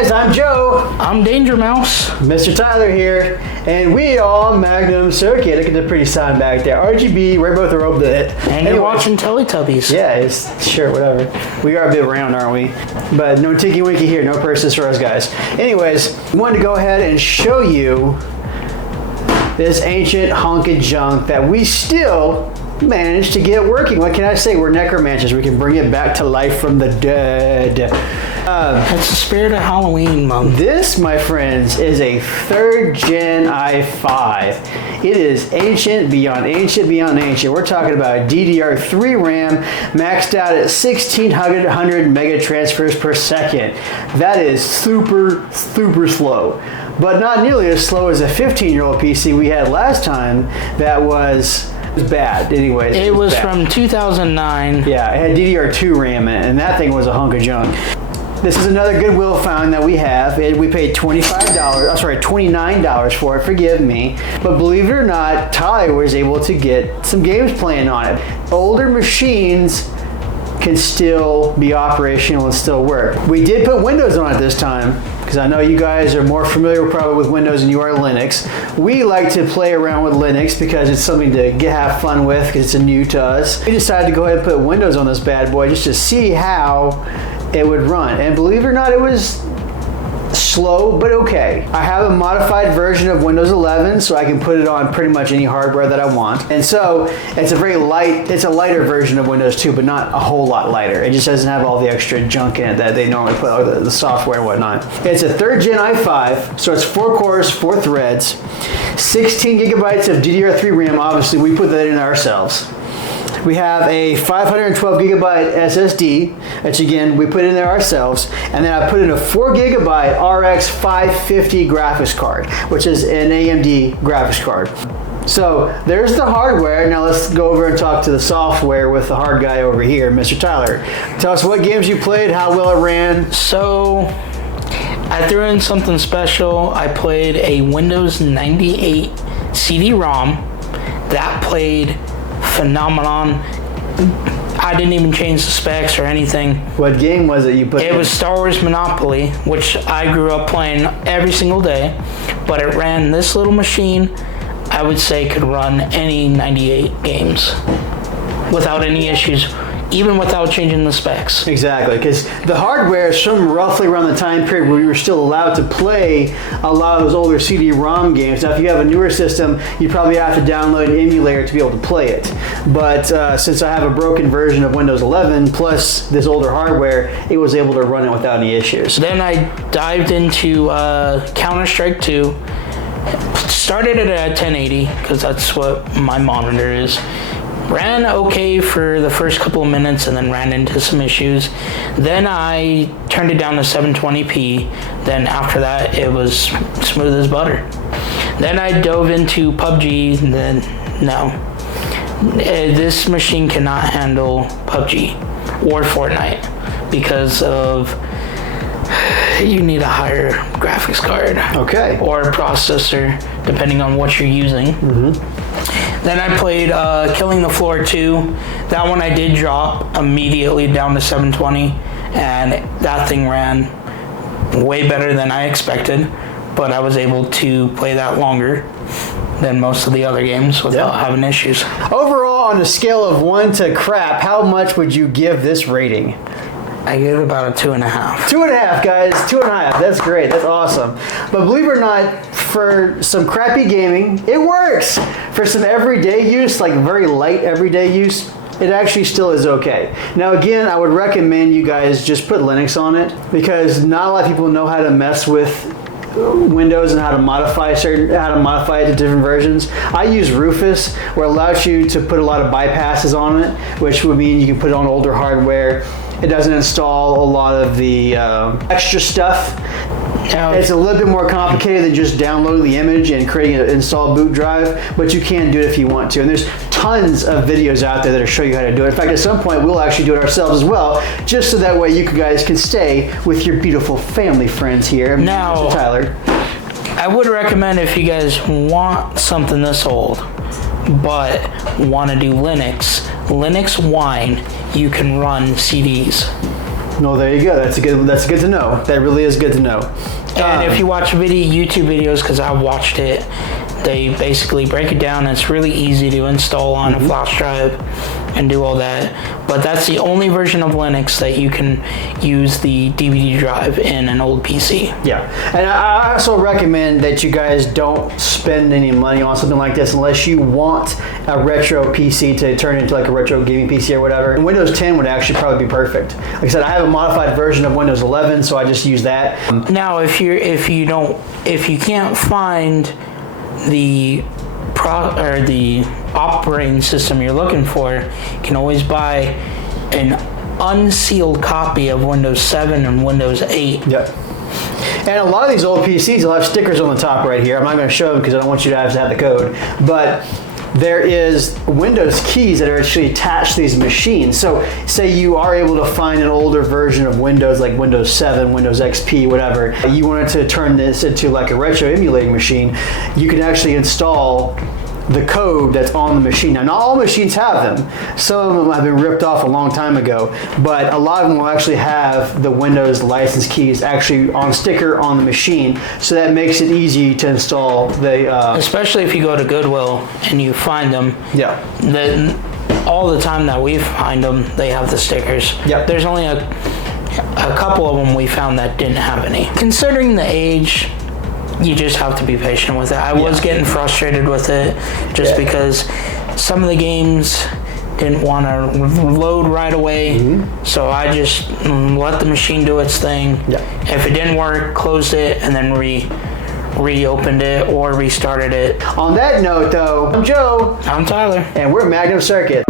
guys, I'm Joe. I'm Danger Mouse. Mr. Tyler here, and we are Magnum Circuit. Look at the pretty sign back there. RGB, Rainbow Throw. And you're watching Teletubbies. Yeah, sure, whatever. We are a bit round, aren't we? But no tinky winky here, no purses for us guys. Anyways, we wanted to go ahead and show you this ancient hunk of junk that we still managed to get working. What can I say? We're necromancers. We can bring it back to life from the dead. That's the spirit of Halloween, Mom. This, my friends, is a 3rd gen i5. It is ancient beyond ancient beyond ancient. We're talking about a DDR3 RAM maxed out at 1600 mega transfers per second. That is super slow. But not nearly as slow as a 15-year-old PC we had last time that was bad. Anyways, it was bad. From 2009. Yeah, it had DDR2 RAM in it, and that thing was a hunk of junk. This is another Goodwill Find that we have. We paid $29 for it, forgive me. But believe it or not, Tyler was able to get some games playing on it. Older machines can still be operational and still work. We did put Windows on it this time, because I know you guys are more familiar probably with Windows than you are Linux. We like to play around with Linux because it's something to have fun with, because it's new to us. We decided to go ahead and put Windows on this bad boy just to see how it would run. And believe it or not, it was slow, but okay. I have a modified version of Windows 11, so I can put it on pretty much any hardware that I want. And so it's a lighter version of Windows 2, but not a whole lot lighter. It just doesn't have all the extra junk in it that they normally put, or the software and whatnot. It's a 3rd gen i5, so it's 4 cores, 4 threads, 16 gigabytes of DDR3 RAM. Obviously, we put that in ourselves. We have a 512 gigabyte SSD, which again, we put in there ourselves. And then I put in a 4 gigabyte RX 550 graphics card, which is an AMD graphics card. So there's the hardware. Now let's go over and talk to the software with the hard guy over here, Mr. Tyler. Tell us what games you played, how well it ran. So I threw in something special. I played a Windows 98 CD-ROM that played phenomenon. I didn't even change the specs or anything. What game was it you put in? It was Star Wars Monopoly, which I grew up playing every single day, but it ran this little machine. I would say could run any 98 games without any issues, even without changing the specs. Exactly, because the hardware is from roughly around the time period where you were still allowed to play a lot of those older CD-ROM games. Now, if you have a newer system, you probably have to download an emulator to be able to play it. But since I have a broken version of Windows 11 plus this older hardware, it was able to run it without any issues. Then I dived into Counter-Strike 2. Started it at 1080 because that's what my monitor is. Ran okay for the first couple of minutes and then ran into some issues. Then I turned it down to 720p. Then after that, it was smooth as butter. Then I dove into PUBG, and then no. This machine cannot handle PUBG or Fortnite because of you need a higher graphics card. Okay. Or a processor, depending on what you're using. Mm-hmm. Then I played Killing the Floor 2. That one I did drop immediately down to 720, and that thing ran way better than I expected, but I was able to play that longer than most of the other games without having issues. Overall, on a scale of 1 to crap, how much would you give this rating? I give it about a 2.5. 2.5, guys. 2.5. That's great. That's awesome. But believe it or not, for some crappy gaming, it works. For some everyday use, like very light everyday use, it actually still is okay. Now again, I would recommend you guys just put Linux on it, because not a lot of people know how to mess with Windows and how to modify it to different versions. I use Rufus, where it allows you to put a lot of bypasses on it, which would mean you can put it on older hardware. It doesn't install a lot of the extra stuff. It's a little bit more complicated than just downloading the image and creating an install boot drive, but you can do it if you want to. And there's tons of videos out there that'll show you how to do it. In fact, at some point, we'll actually do it ourselves as well, just so that way you guys can stay with your beautiful family friends here. Now, Mr. Tyler, I would recommend, if you guys want something this old, but want to do Linux Wine, you can run CDs. No, there you go. That's good to know. That really is good to know. And if you watch YouTube videos, because I watched it, they basically break it down. It's really easy to install on a flash drive and do all that. But that's the only version of Linux that you can use the DVD drive in an old PC. Yeah, and I also recommend that you guys don't spend any money on something like this unless you want a retro PC to turn into like a retro gaming PC or whatever. And Windows 10 would actually probably be perfect. Like I said, I have a modified version of Windows 11, so I just use that. Now, if you can't find the operating system you're looking for, you can always buy an unsealed copy of Windows 7 and Windows 8. Yep. And a lot of these old PCs will have stickers on the top right here. I'm not going to show them because I don't want you guys to have the code. But there is Windows keys that are actually attached to these machines. So say you are able to find an older version of Windows, like Windows 7, Windows XP, whatever. You wanted to turn this into like a retro emulating machine, you can actually install the code that's on the machine. Now, not all machines have them. Some of them have been ripped off a long time ago, but a lot of them will actually have the Windows license keys actually on sticker on the machine, so that makes it easy to install the... Especially if you go to Goodwill and you find them. Yeah. All the time that we find them, they have the stickers. Yep. There's only a couple of them we found that didn't have any. Considering the age, you just have to be patient with it. I was getting frustrated with it just because some of the games didn't want to load right away. So I just let the machine do its thing. If it didn't work, closed it and then reopened it or restarted it. On that note though, I'm Joe. I'm Tyler. And we're Magnum Circuit.